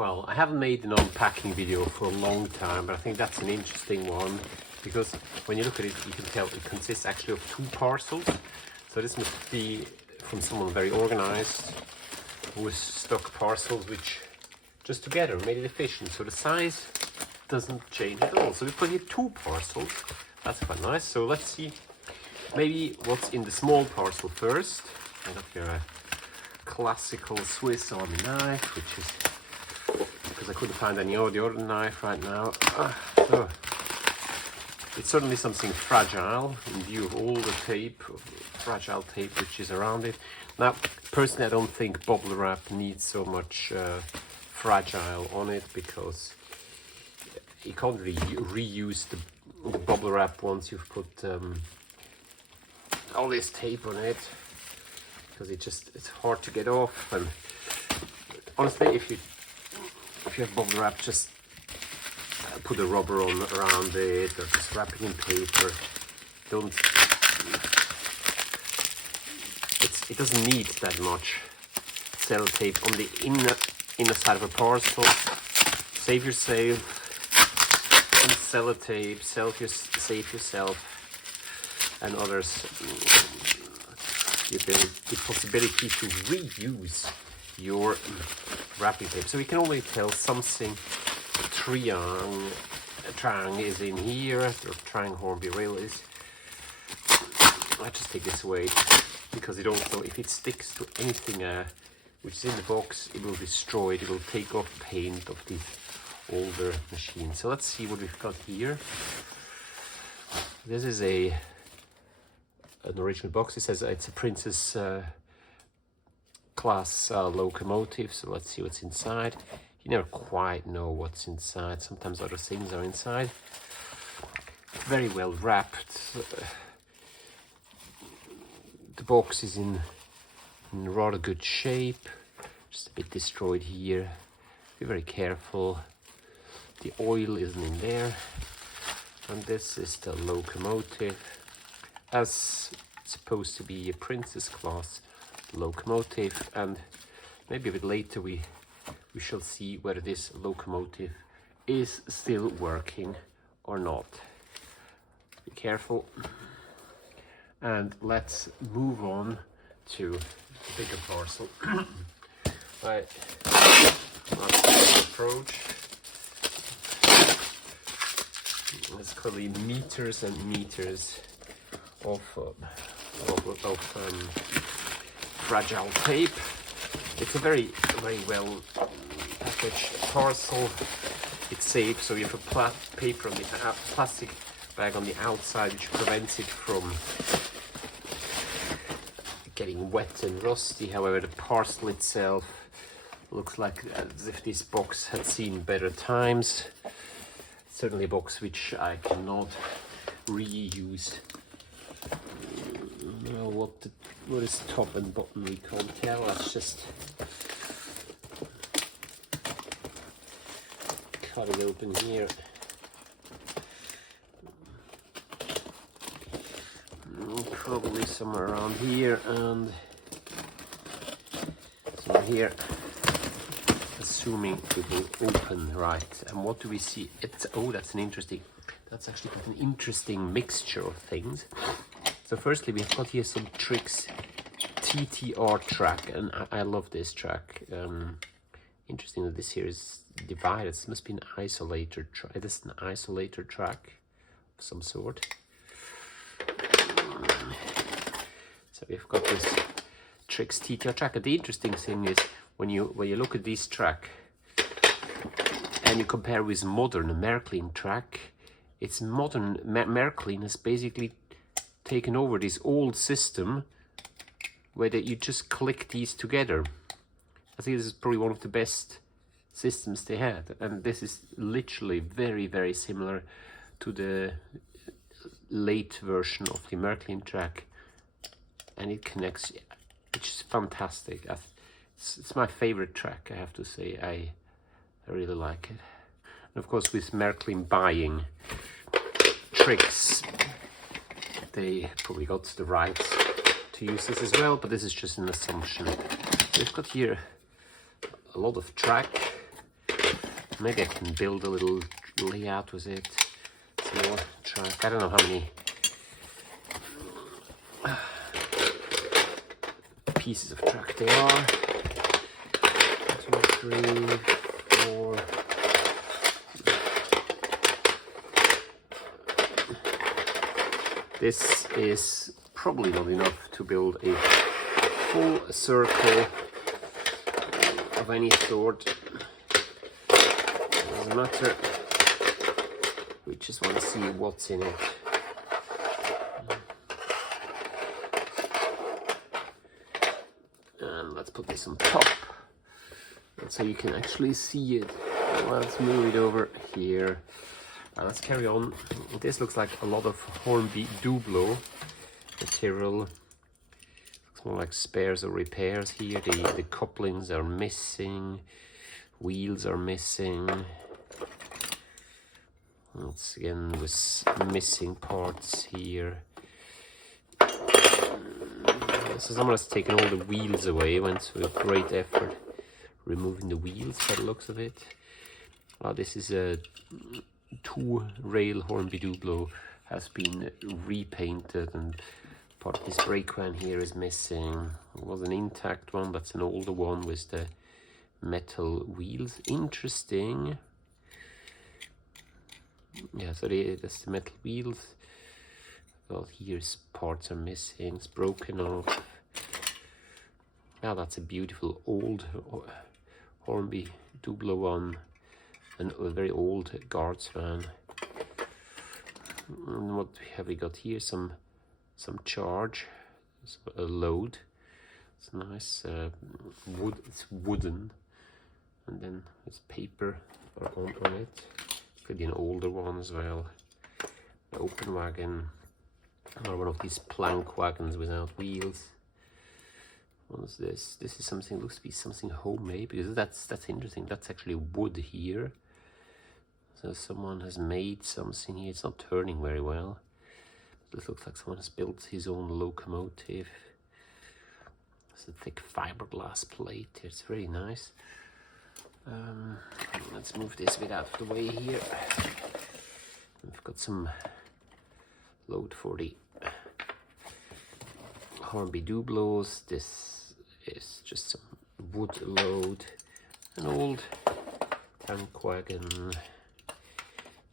Well, I haven't made an unpacking video for a long time, but I think that's an interesting one because when you look at it, you can tell it consists actually of 2 parcels. So this must be from someone very organized who has stuck parcels which just together made it efficient. So the size doesn't change at all. So we put here 2 parcels. That's quite nice. So let's see maybe what's in the small parcel first. I got here a classical Swiss Army knife, which is because I couldn't find any other knife right now. So it's certainly something fragile in view of all the tape, fragile tape which is around it. Now, personally, I don't think bubble wrap needs so much fragile on it because you can't really reuse the bubble wrap once you've put all this tape on it, because it's hard to get off. And honestly, if you have bubble wrap, just put a rubber on around it, or just wrap it in paper. It doesn't need that much sellotape on the inner side of a parcel. Save yourself some sellotape, save yourself and others the possibility to reuse your wrapping tape. So we can only tell something. Triangle is in here, or triangle hornby rail is. I just take this away because it also, if it sticks to anything which is in the box, it will destroy it. It will take off paint of these older machines. So let's see what we've got here. This is an original box. It says it's a Princess class locomotive. So let's see what's inside. You never quite know what's inside. Sometimes other things are inside. Very well wrapped. The box is in rather good shape. Just a bit destroyed here. Be very careful. The oil isn't in there. And this is the locomotive. As supposed to be a Princess class locomotive. And maybe a bit later we shall see whether this locomotive is still working or not. Be careful. And let's move on to the bigger parcel. Right, let's approach. It's clearly meters and meters of fragile tape. It's a very well packaged parcel. It's safe, so you have a paper on the plastic bag on the outside, which prevents it from getting wet and rusty. However, the parcel itself looks like as if this box had seen better times. Certainly a box which I cannot reuse. What is top and bottom we can't tell. Let's just cut it open here. Probably somewhere around here and somewhere here, assuming it will open right. And what do we see? That's actually quite an interesting mixture of things. So firstly, we've got here some Trix TTR track, and I love this track. Interesting that this here is divided. This must be an isolator track. This is an isolator track of some sort. So we've got this Trix TTR track. And the interesting thing is when you look at this track and you compare with modern Märklin track, it's modern Märklin has basically taken over this old system where you just click these together. I think this is probably one of the best systems they had, and this is literally very similar to the late version of the Märklin track, and it connects. It's just fantastic. It's my favorite track, I have to say. I really like it. And of course, with Märklin buying Trix, they probably got the rights to use this as well, but this is just an assumption. We've got here a lot of track, maybe I can build a little layout with it. Some more track. I don't know how many pieces of track there are. 1, 2, 3, 4. This is probably not enough to build a full circle of any sort. Doesn't matter. We just want to see what's in it. And let's put this on top, and so you can actually see it. Let's move it over here. Let's carry on. This looks like a lot of Hornby Joblot material. Looks more like spares or repairs here. The couplings are missing, wheels are missing. Once again, with missing parts here. So someone has taken all the wheels away. Went to a great effort removing the wheels by the looks of it. This is a 2-rail Hornby Joblot, has been repainted, and part of this brake van here is missing. It was an intact one, but it's an older one with the metal wheels. Interesting. Yeah, so that's the metal wheels. Well, here's parts are missing. It's broken off. Now that's a beautiful old Hornby Joblot one, and a very old guards van. And what have we got here? Some charge, a load. It's nice. Wood. It's wooden, and then it's paper on it. Could be an older one as well. The open wagon, or one of these plank wagons without wheels. What is this? This is something, looks to be something homemade, because that's interesting. That's actually wood here. So someone has made something here. It's not turning very well. But it looks like someone has built his own locomotive. It's a thick fiberglass plate. It's very nice. Let's move this bit out of the way here. We've got some load for the Hornby Joblots. This is just some wood load. An old tank wagon.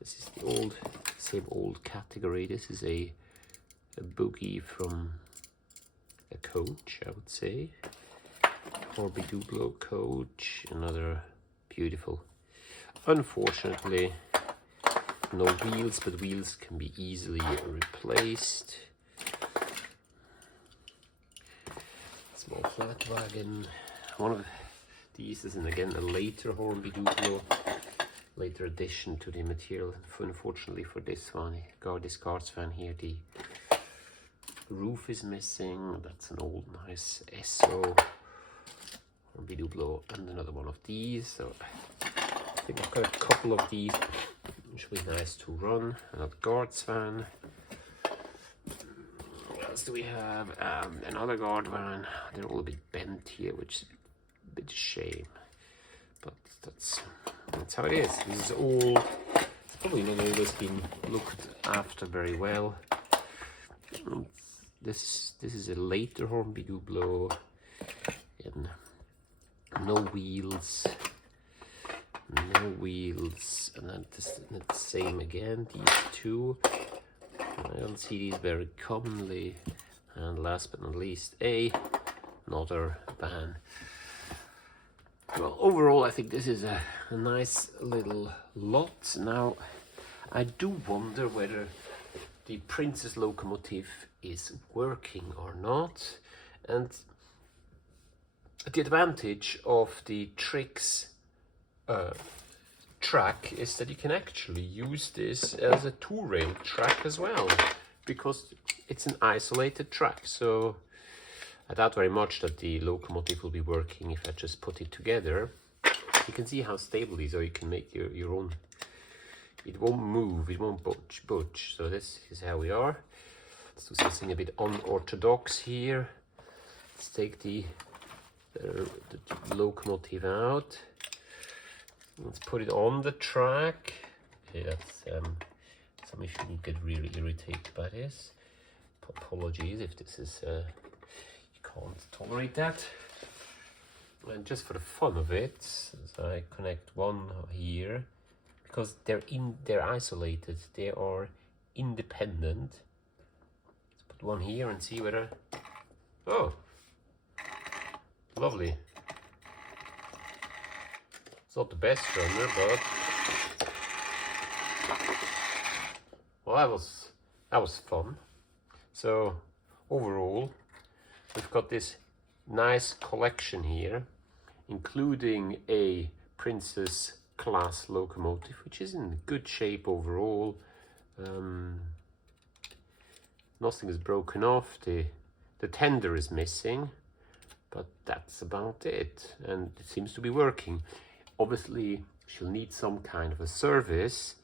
This is the old, same old category. This is a buggy from a coach, I would say. Hornby Joblot coach, another beautiful. Unfortunately, no wheels, but wheels can be easily replaced. Small flat wagon. One of these is, again, a later Hornby Joblot, later addition to the material. Unfortunately for this one, this guards van here, the roof is missing. That's an old, nice SO Hornby Joblot, and another one of these. So I think I've got a couple of these, which will be nice to run. Another guards van. What else do we have? Another guard van. They're all a bit bent here, which is a bit of a shame, but that's how it is. This is all, it's probably not always been looked after very well. This is a later Hornby Joblot, and no wheels, and then the same again. These two, I don't see these very commonly. And last but not least, another van. Well, overall, I think this is a nice little lot. Now, I do wonder whether the Princess locomotive is working or not. And the advantage of the Trix track is that you can actually use this as a 2-rail track as well, because it's an isolated track. So I doubt very much that the locomotive will be working if I just put it together. You can see how stable these are. You can make your own. It won't move, it won't budge. So this is how we are. Let's do something a bit unorthodox here. Let's take the locomotive out. Let's put it on the track. Okay, that's some of you get really irritated by this. Apologies if this is you can't tolerate that. And just for the fun of it, so I connect one here because they're isolated. They are independent. Let's put one here and see whether. Oh, lovely. It's not the best runner, but well, that was fun. So overall, we've got this nice collection here, including a Princess class locomotive, which is in good shape overall. Nothing is broken off. The tender is missing, but that's about it, and it seems to be working. Obviously, she'll need some kind of a service,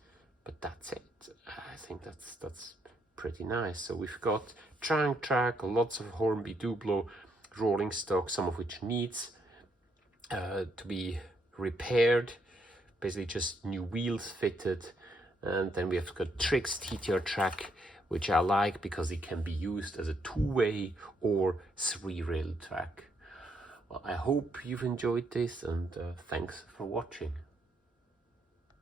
but that's it. I think that's pretty nice. So we've got trunk track, lots of Hornby Joblot rolling stock, some of which needs to be repaired. Basically, just new wheels fitted, and then we have got Trix TTR track, which I like because it can be used as a two-way or three-rail track. Well, I hope you've enjoyed this, and thanks for watching.